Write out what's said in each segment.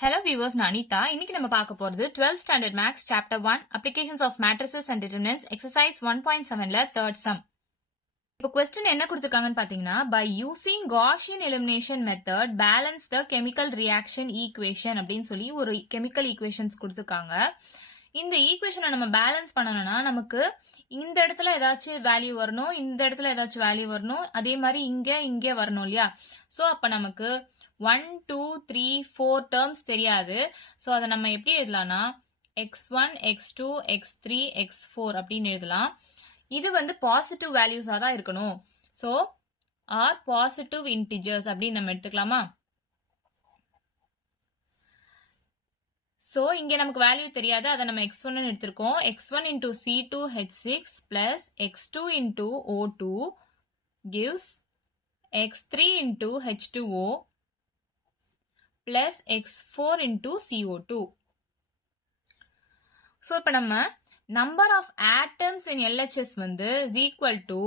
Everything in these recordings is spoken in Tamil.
Hello viewers, நான் அனிதா. இன்னைக்கு நம்ம பார்க்க போறது 12th standard maths chapter 1 applications of matrices and determinants exercise 1.7ல third sum. இப்போ question என்ன கொடுத்திருக்காங்கன்னு பாத்தீங்கன்னா, by using Gaussian elimination method balance the chemical reaction equation அப்படின்னு சொல்லி ஒரு chemical equations கொடுத்திருக்காங்க. இந்த ஈக்குவேஷனை நம்ம பேலன்ஸ் பண்ணணும்னா நமக்கு இந்த இடத்துல ஏதாச்சும் வேல்யூ வரணும், இந்த இடத்துல ஏதாச்சும் வேல்யூ வரணும், அதே மாதிரி இங்க வரணும் இல்லையா? சோ அப்ப நமக்கு 1, 2, 3, 4 terms தெரியாது. சோ அதை நம்ம எப்படி எழுதலாம்னா x1, x2, x3, x4 அப்படின்னு எழுதலாம். இது வந்து பாசிட்டிவ் வேல்யூஸா தான் இருக்கணும். சோ ஆர் பாசிட்டிவ் இன்டிஜர்ஸ் அப்படின்னு நம்ம எடுத்துக்கலாமா? சோ இங்க நமக்கு வேல்யூ தெரியாது, அதை நம்ம x1 எடுத்திருக்கோம். x1 into C2H6 plus x2 into O2 gives x3 into H2O plus x4 into CO2. So இப்ப நம்ம number of atoms in LHS வந்து is equal to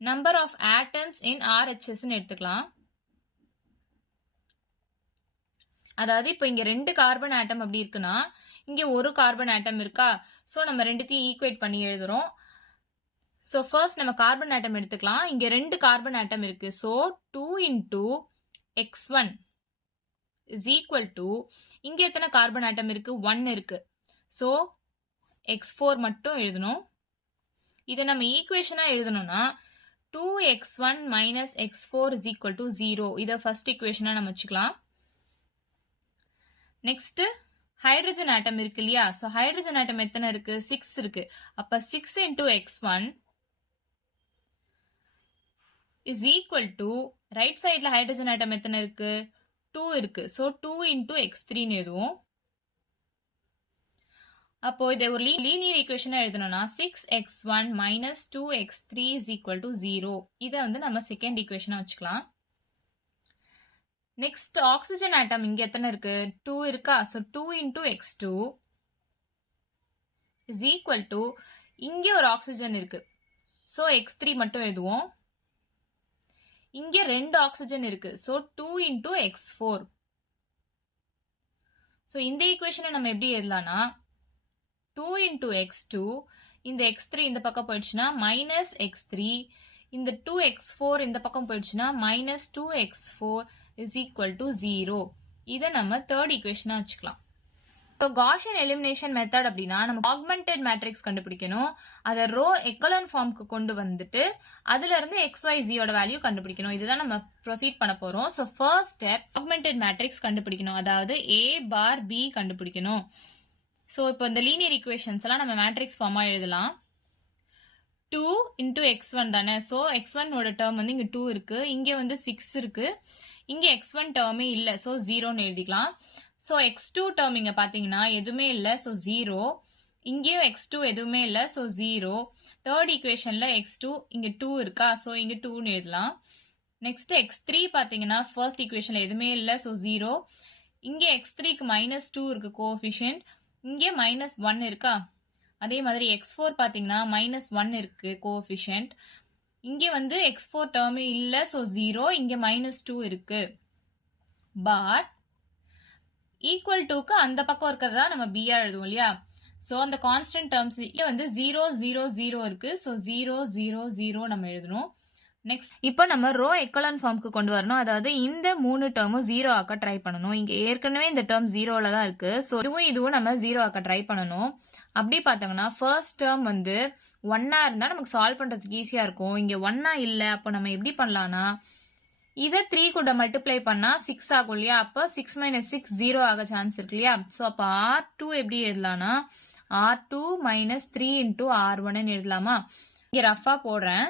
number of atoms in RHS ன்னு எடுத்துக்கலாம். அதாவது இப்ப இங்க 2 கார்பன் ஆட்டம் அப்படி இருக்குன்னா இங்க ஒரு கார்பன் ஆட்டம் இருக்கா? சோ நம்ம ரெண்டுத்தையும் ஈக்குவேட் பண்ணி எழுதுறோம். சோ ஃபர்ஸ்ட் நம்ம கார்பன் ஆட்டம் எடுத்துக்கலாம். இங்க 2 கார்பன் ஆட்டம் இருக்கு. So 2 into x1 is equal to இங்க எத்தனை கார்பன் ஆட்டம் இருக்கு? 1 இருக்கு. சோ x4 மட்டும் எழுதணும். இதை நம்ம ஈக்குவேஷனா எழுதணும்னா 2x1 minus x4 is equal to 0. இதை ஃபர்ஸ்ட் ஈக்குவேஷனா நம்ம வச்சுக்கலாம். நெக்ஸ்ட் ஹைட்ரஜன் ஆட்டம் இருக்கு இல்லையா? சோ ஹைட்ரஜன் ஆட்டம் எத்தனை இருக்கு? 6 இருக்கு. அப்ப 6 into x1 is equal to right சைட்ல ஹைட்ரஜன் ஆட்டம் எத்தனை இருக்கு? 2 இருக்கு. சோ 2 into x3 ன்னு எழுதுவோம். அப்போ இதை ஒரு லீனியர் ஈக்குவேஷனா எழுதணும்னா 6x1 minus 2x3 is equal to 0. இதை வந்து நம்ம செகண்ட் ஈக்குவேஷனா வச்சுக்கலாம். நெக்ஸ்ட் ஆக்சிஜன் ஆட்டம் இங்க எத்தனை இருக்கு? 2 இருக்கா? So 2 into x2 is equal to இங்க ஒரு ஆக்சிஜன் இருக்கு. சோ x3 மட்டும் எழுதுவோம். இங்க 2 ஆக்சிஜன் இருக்கு. So 2 into x4. சோ இந்த ஈக்குவேஷனை நம்ம எப்படி எழுதலாம்னா 2 into x2 இந்த x3 இந்த பக்கம் போயிடுச்சுன்னா மைனஸ் x3, இந்த 2x4 இந்த பக்கம் போயிடுச்சுன்னா minus 2x4 is equal to 0. இதை நம்ம தேர்ட் ஈக்குவேஷனா வச்சுக்கலாம். So Gaussian elimination method அப்படின்னா நம்ம augmented matrix கண்டுபிடிக்கணும். அதை ரோ எக்கலன் ஃபார்முக்கு கொண்டு வந்துட்டு அதுல இருந்து xyz ஓட வேல்யூ கண்டுபிடிக்கணும். இதுதான் நம்ம ப்ரொசீட் பண்ண போறோம். So first step augmented matrix கண்டுபிடிக்கணும். அதாவது a bar b கண்டுபிடிக்கணும். So இப்போ இந்த லீனியர் ஈக்குவேஷன்ஸ் எல்லாம் நம்ம மேட்ரிக்ஸ் ஃபார்மா எழுதலாம். 2 into x1 தானே? சோ x1 ஓட டேர்ம் வந்து இங்க 2 இருக்கு. இங்க வந்து 6 இருக்கு. இங்க x1 டேர்மே இல்ல. சோ 0ன்னு எழுதிக்கலாம். சோ x2 டேர்ம் இங்க பாத்தீங்கன்னா எதுவுமே இல்ல. சோ 0. இங்கேயும் x2 எதுவுமே இல்ல. சோ 0. தேர்ட் ஈக்குவேஷன்ல x2 இங்க 2 இருக்கா? சோ இங்க 2ன்னு எழுதலாம். நெக்ஸ்ட் x3 பாத்தீங்கன்னா ஃபர்ஸ்ட் ஈக்குவேஷன்ல எதுவுமே இல்ல. சோ 0. இங்க x3க்கு மைனஸ் 2 இருக்கு கோஎஃபிஷியன்ட். இங்க மைனஸ் 1 இருக்கா? அதே மாதிரி x4 பாத்தீங்கன்னா மைனஸ் 1 இருக்கு கோஎஃபிஷியன்ட். இங்க வந்து x4 டேர்மே இல்ல. சோ 0. இங்க மைனஸ் 2 இருக்கு. பட் ஈக்குவல் டுக்கு அந்த பக்கம் இருக்கிறதா நம்ம b எழுதுவோம் இல்லையா? சோ அந்த கான்ஸ்டன்ட் டேர்ம்ஸ் இங்க வந்து 0 0 0 இருக்கு. சோ 0 0 0 நம்ம எழுதணும். நெக்ஸ்ட் இப்போ நம்ம ரோ எக்கலன் ஃபார்முக்கு கொண்டு வரணும். அதாவது இந்த 3 டேர்மும் 0 ஆக்க ட்ரை பண்ணணும். இங்க ஏற்கனவே இந்த டேர்ம் 0ல தான் இருக்கு. சோ இதுவும் நம்ம 0 ஆக்க ட்ரை பண்ணணும். அப்படி பார்த்தாங்கன்னா ஃபர்ஸ்ட் டேர்ம் வந்து 1ஆ இருந்தா நமக்கு சால்வ் பண்றதுக்கு ஈஸியா இருக்கும். இங்க 1ஆ இல்ல. அப்போ நம்ம எப்படி பண்ணலாம்னா இதை 3 கூட மல்டிப்ளை பண்ணா 6 ஆகும் இல்லையா? அப்போ 6 minus 6 0 ஆக சான்ஸ் இருக்கு இல்லையா? சோ அப்ப R2 எப்படி எழுதலாம்னா R2 minus 3 into R1 எழுதலாமா? இங்க ரஃபா போடுறேன்.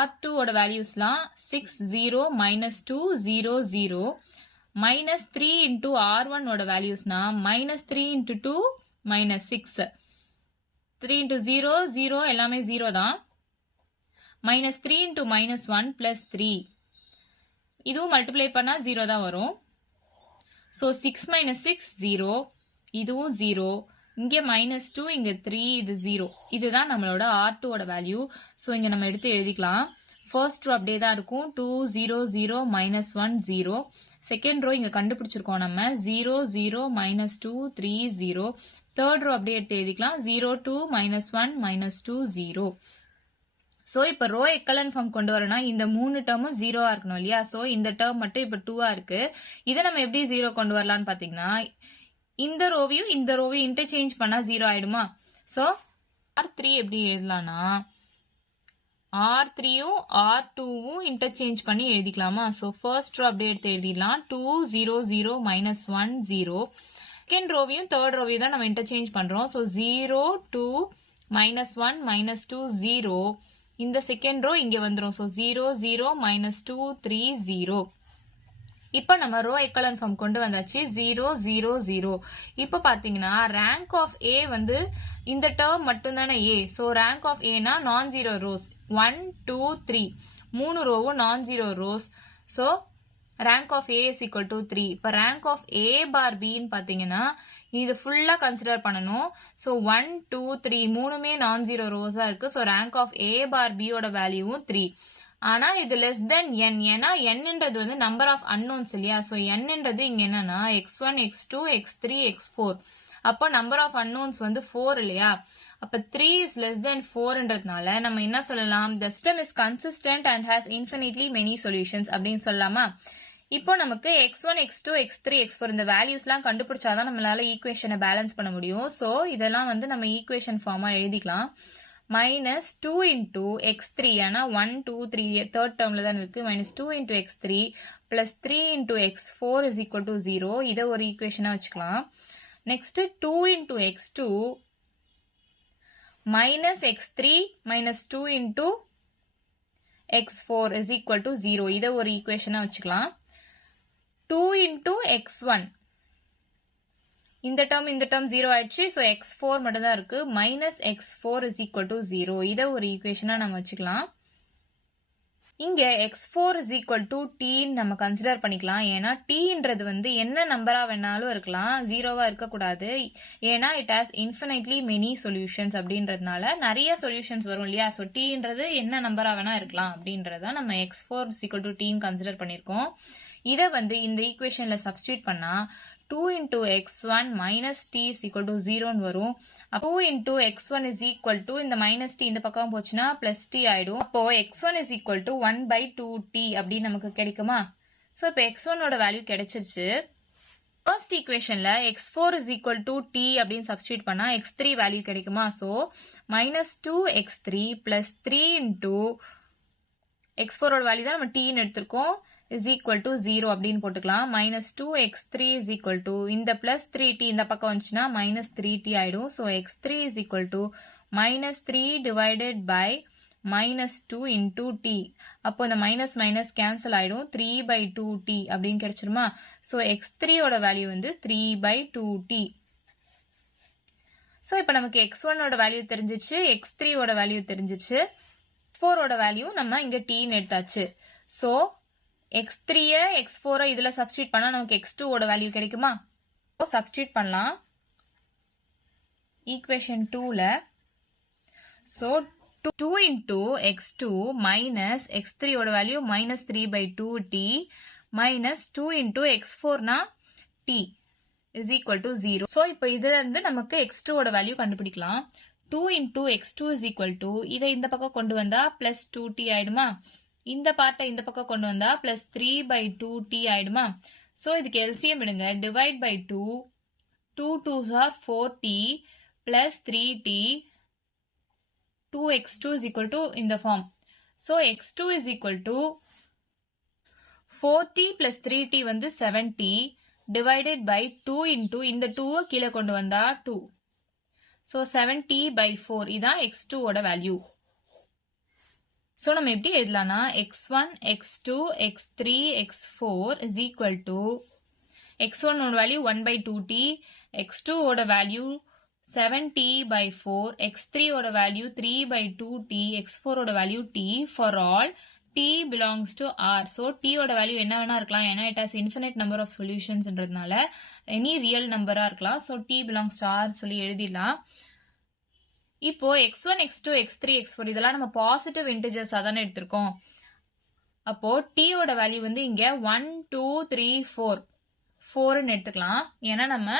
R2 ஓட வேல்யூஸ்லாம் 6 0 minus 2 0 0 minus 3 into R1 ஓட வேல்யூஸ்னா minus 3 into 2 minus 6. 3 into 0 0 எல்லாமே 0 தான். minus 3 into minus 1 plus 3. இதுவும் மல்டிப்ளை பண்ணா 0 தான் வரும். So 6 minus 6 0. இதுவும் 0. இங்க -2 இங்க 3 இது 0 இதுதான் நம்மளோட R2 ஓட வேல்யூ சோ இங்க நம்ம எடுத்து எழுதிக்கலாம் ஃபர்ஸ்ட் ரோ அப்படியே தான் இருக்கும் 2 0 0 -1 0. செகண்ட் ரோ இங்க கண்டுபிடிச்சிருக்கோம் நம்ம 0 0 -2 3 0. தேர்ட் ரோ அப்படியே எடுத்து எழுதிக்கலாம் 0 2 -1 -2 0. ஸோ இப்போ ரோ எக்கலன் ஃபார்ம் கொண்டு வரனா இந்த 3 டேர்மும் 0 இருக்கணும் இல்லையா? ஸோ இந்த டேர்ம் மட்டும் இப்போ 2 இருக்கு. இதை நம்ம எப்படி 0 கொண்டு வரலாம்னு பாத்தீங்கன்னா இந்த ரோவையும் இன்டர்சேஞ்ச் பண்ணா 0 ஆயிடுமா? ஸோ R3 எப்படி எழுதலாம்னா R3யும் R2வும் இன்டர்சேஞ்ச் பண்ணி எழுதிக்கலாமா? ஸோ ஃபர்ஸ்ட் ரோ அப்படியே எடுத்து எழுதிடலாம் 2 0 0 -1 0. செகண்ட் ரோவையும் தேர்ட் ரோவையும் தான் நம்ம இன்டர்சேஞ்ச் பண்றோம். ஸோ 0 2 -1 -2 0. இந்த செகண்ட் ரோ இங்க வந்துடும். ஸோ 0 0 -2 3 0. இப்போ நம்ம ரோ எக்கலன் ஃபார்ம் கொண்டு வந்தாச்சு 0 0 0. இப்போ பாத்தீங்கன்னா ரேங்க் ஆஃப் ஏ வந்து இந்த டேர்ம் மட்டும் தானே ஏ. ஸோ ரேங்க் ஆஃப் ஏனா நான் ஜீரோ ரோஸ் 1 2 3 3 ரோவும் non zero rows. So rank of A is equal to 3. இப்போ ரேங்க் ஆஃப் ஏ பார் பின்னு பாத்தீங்கன்னா இது ஃபுல்லா கன்சிடர் பண்ணணும். ஸோ 1 2 3 மூணுமே நான் ஜீரோ ரோஸா இருக்கு. ஸோ ரேங்க் ஆஃப் ஏ பார் பியோட வேல்யூவும் 3. ஆனா இது லெஸ் தென் n. ஏன்னா nன்றது வந்து நம்பர் ஆஃப் அன்னோன்ஸ் இல்லையா? ஸோ nன்றது இங்க என்னன்னா x1 x2 x3 x4. அப்போ நம்பர் ஆஃப் அன்னோன்ஸ் வந்து 4 இல்லையா? அப்ப 3 இஸ் லெஸ் தென் 4ன்றதுனால நம்ம என்ன சொல்லலாம்? The system is consistent and has infinitely many solutions அப்படின்னு சொல்லலாமா? இப்போ நமக்கு x1 x2 x3 x4 இந்த வேல்யூஸ்லாம் கண்டுபிடிச்சாதான் நம்மளால ஈக்குவேஷனை பேலன்ஸ் பண்ண முடியும். ஸோ இதெல்லாம் வந்து நம்ம ஈக்குவேஷன் ஃபார்மா எழுதிக்கலாம். minus 2 into x3 ஆனா 1 2 3 தேர்ட் டேர்ம்ல தான் இருக்கு. minus 2 into x3 plus 3 into x4 is equal to 0. இதை ஒரு ஈக்குவேஷனா வச்சுக்கலாம். Next 2 into x2 minus x3 minus 2 into x4 is equal to 0. இதை ஒரு ஈக்குவேஷனா வச்சுக்கலாம். 2 into x1 இந்த டேர்ம் 0 ஆயிடுச்சு. ஸோ x4 மட்டும் தான் இருக்கு. Minus x4 is equal to 0. இதை ஒரு ஈக்குவேஷனா நம்ம வச்சுக்கலாம். இங்க x4 is equal to t நம்ம கன்சிடர் பண்ணிக்கலாம். ஏன்னா tன்றது வந்து என்ன நம்பரா வேணாலும் இருக்கலாம், ஜீரோவா இருக்கக்கூடாது. ஏன்னா it has infinitely many solutions அப்படின்றதுனால நிறைய சொல்யூஷன்ஸ் வரும் இல்லையா? ஸோ tன்றது என்ன நம்பரா வேணா இருக்கலாம் அப்படின்றத நம்ம x4 is equal to t consider பண்ணிருக்கோம். இதை வந்து இந்த ஈக்குவேஷன்ல சப்ஸ்டியூட் பண்ணா 2 into x1 minus t is equal to 0 வரும். 2 into x1 is equal to இந்த minus t இந்த பக்கம் போச்சுன்னா plus t ஆயிடும். அப்போ x1 is equal to 1 by 2t அப்படின்னு நமக்கு கிடைக்குமா? ஸோ இப்போ x1 ஓட வேல்யூ கிடைச்சிருச்சு. ஃபர்ஸ்ட் ஈக்குவேஷன்ல x4 is equal to t அப்படின்னு சப்ஸ்டியூட் பண்ணா x3 வேல்யூ கிடைக்குமா? So minus 2x3 plus 3 into x4 ஓட வேல்யூ தான் நம்ம tன்னு எடுத்திருக்கோம் is equal to 0 அப்படின்னு போட்டுக்கலாம். minus 2x3 is equal to இந்த plus 3t இந்த பக்கம் வந்துச்சுன்னா minus 3t ஆயிடும். So x3 is equal to minus 3 divided by minus 2 into t. அப்போ இந்த minus minus cancel ஆயிடும். 3 by 2t அப்படின்னு கிடைச்சிருமா? ஸோ x3 ஓட வேல்யூ வந்து 3 by 2t. ஸோ இப்போ நமக்கு x1 ஓட வேல்யூ தெரிஞ்சிச்சு, x3 ஓட வேல்யூ தெரிஞ்சிச்சு, x4 ஓட வேல்யூ நம்ம இங்க tன்னு எடுத்தாச்சு. ஸோ x3 x4 இதுல சப்ஸ்டியூட் பண்ணா நமக்கு x2 ஓட வேல்யூ கிடைக்குமா? சப்ஸ்டியூட் பண்ணலாம் ஈக்குவேஷன் 2ல. So 2 into x2 minus x3 ஓட value minus 3 by 2t minus 2 into x4 னா t is equal to 0. So இப்போ இதுல இருந்து நமக்கு x2 ஓட வேல்யூ கண்டுபிடிக்கலாம். 2 into x2 is equal to இதை இந்த பக்கம் கொண்டு வந்தா plus 2t ஆயிடுமா? இந்த பார்ட்டை இந்த பக்கம் கொண்டு வந்தா plus 3 by 2t ஆயிடுமா? ஸோ இதுக்கு எல்சிஎம் எடுங்க. Divide by 2 2 2s are 4t plus 3t 2x2 is equal to இந்த form. So x2 is equal to 4t plus 3t வந்து 7t divided by 2 into இந்த 2 கீழே கொண்டு வந்தா 2. ஸோ 7t by 4 இதான் x2 ஓட வேல்யூ. ஸோ நம்ம எப்படி எழுதலாம்னா x1 x2 x3 x4 is equal to x1 ஓட வேல்யூ 1 by 2t, x2 ஓட வேல்யூ 7t by 4, x3 ஓட வேல்யூ 3 by 2t, x4 ஓட value t for all t belongs to r. So t ஓட வேல்யூ என்ன வேணா இருக்கலாம், ஏன்னா it has infinite number of solutionsன்றதுனால any real நம்பரா இருக்கலாம். So t belongs to r சொல்லி எழுதிடலாம். இப்போ x1 x2 x3 x4 இதெல்லாம் நம்ம பாசிட்டிவ் இன்டிஜர்ஸா தானே எடுத்திருக்கோம். அப்போ டீயோட வேல்யூ வந்து இங்க 1 2 3 4 4ன்னு எடுத்துக்கலாம். ஏன்னா நம்ம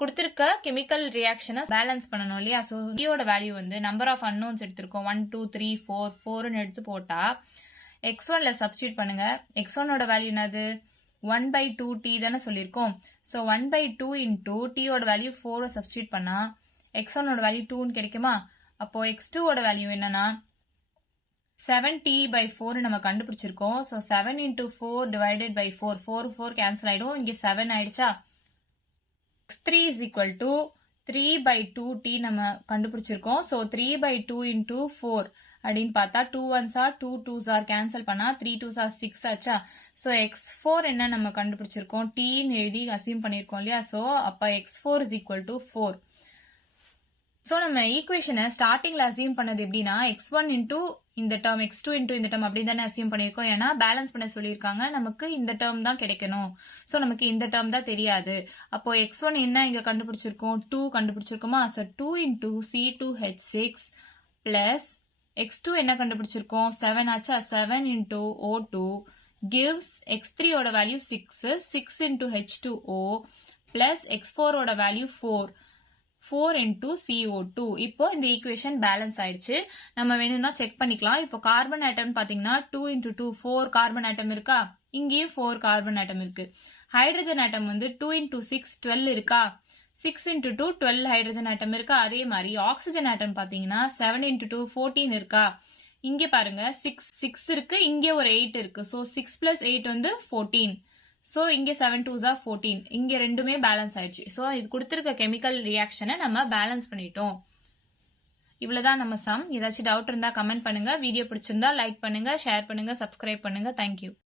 கொடுத்திருக்க கெமிக்கல் ரியாக்ஷனை பேலன்ஸ் பண்ணணும் இல்லையா? ஸோ டீயோட வேல்யூ வந்து நம்பர் ஆஃப் அன்னோன்ஸ் எடுத்திருக்கோம் 1 2 3 4 4ன்னு எடுத்து போட்டா x1ல சப்ஸ்டியூட் பண்ணுங்க. x1ஓட வேல்யூ என்னது 1/2t தானே சொல்லியிருக்கோம். ஸோ 1/2 இன்டூ டீயோட வேல்யூ 4 சப்ஸ்டியூட் பண்ணா x1ஓட வேல்யூ 2ன்னு கிடைக்குமா? அப்போ x2ஓட வேல்யூ என்னன்னா 7t/4 நம்ம கண்டுபிடிச்சிருக்கோம். So 7 into 4 divided by 4 4 4 cancel ஆயிடும். இங்க 7 ஆயிடுச்சா? x3 is equal to 3/2t நம்ம கண்டுபிடிச்சிருக்கோம். ஸோ 3/2 into 4 அப்படின்னு பார்த்தா 2 1s are 2 2s are cancel பண்ணா 3 2s are 6 ஆச்சா? ஸோ x4 என்ன நம்ம கண்டுபிடிச்சிருக்கோம்? tன்னு எழுதி அசியூம் பண்ணியிருக்கோம் இல்லையா? ஸோ அப்ப x4 is equal to 4. So நம்ம ஈக்குவேஷனை ஸ்டார்டிங்ல அசியூம் பண்ணது எப்படின்னா x1 இன்டூ இந்த டேர்ம் x2 இன்டூ இந்த டேர்ம் அப்படி தானே அசியூம் பண்ணியிருக்கோம். ஏன்னா பேலன்ஸ் பண்ண சொல்லியிருக்காங்க, நமக்கு இந்த டேர்ம் தான் கிடைக்கணும். ஸோ நமக்கு இந்த டேர்ம் தான் தெரியாது. அப்போ x1 என்ன இங்க கண்டுபிடிச்சிருக்கோம்? 2 கண்டுபிடிச்சிருக்கோமா? So 2 into C2H6 plus x2 என்ன கண்டுபிடிச்சிருக்கோம்? 7 ஆச்சா? 7 இன்டூ O2 gives x3 ஓட value 6 6 into H2O plus x4 ஓட வேல்யூ 4 into CO2. இப்போ இந்த ஈக்குவேஷன் பேலன்ஸ் ஆயிடுச்சு. நம்ம வேணும்னா செக் பண்ணிக்கலாம். இப்போ கார்பன் ஆட்டம் பாத்தீங்கன்னா 2 into 2 4 கார்பன் ஆட்டம் இருக்கா? இங்கேயும் 4 கார்பன் ஆட்டம் இருக்கு. ஹைட்ரஜன் ஆட்டம் வந்து 2 into 6 12 இருக்கா? 6 into 2 12 ஹைட்ரஜன் ஆட்டம் இருக்கா? அதே மாதிரி ஆக்சிஜன் ஆட்டம் பாத்தீங்கன்னா 7 into 2 14 இருக்கா? இங்க பாருங்க 6 இருக்கு, இங்க ஒரு 8 இருக்கு. ஸோ 6 plus 8 வந்து 14. ஸோ இங்க 7 2s are 14. இங்க ரெண்டுமே பேலன்ஸ் ஆயிடுச்சு. ஸோ இது கொடுத்திருக்க கெமிக்கல் ரியாக்ஷனை நம்ம பேலன்ஸ் பண்ணிட்டோம். இவ்வளவுதான் நம்ம சம். ஏதாச்சும் டவுட் இருந்தா கமெண்ட் பண்ணுங்க. வீடியோ பிடிச்சிருந்தா லைக் பண்ணுங்க, ஷேர் பண்ணுங்க, சப்ஸ்கிரைப் பண்ணுங்க. தேங்க்யூ.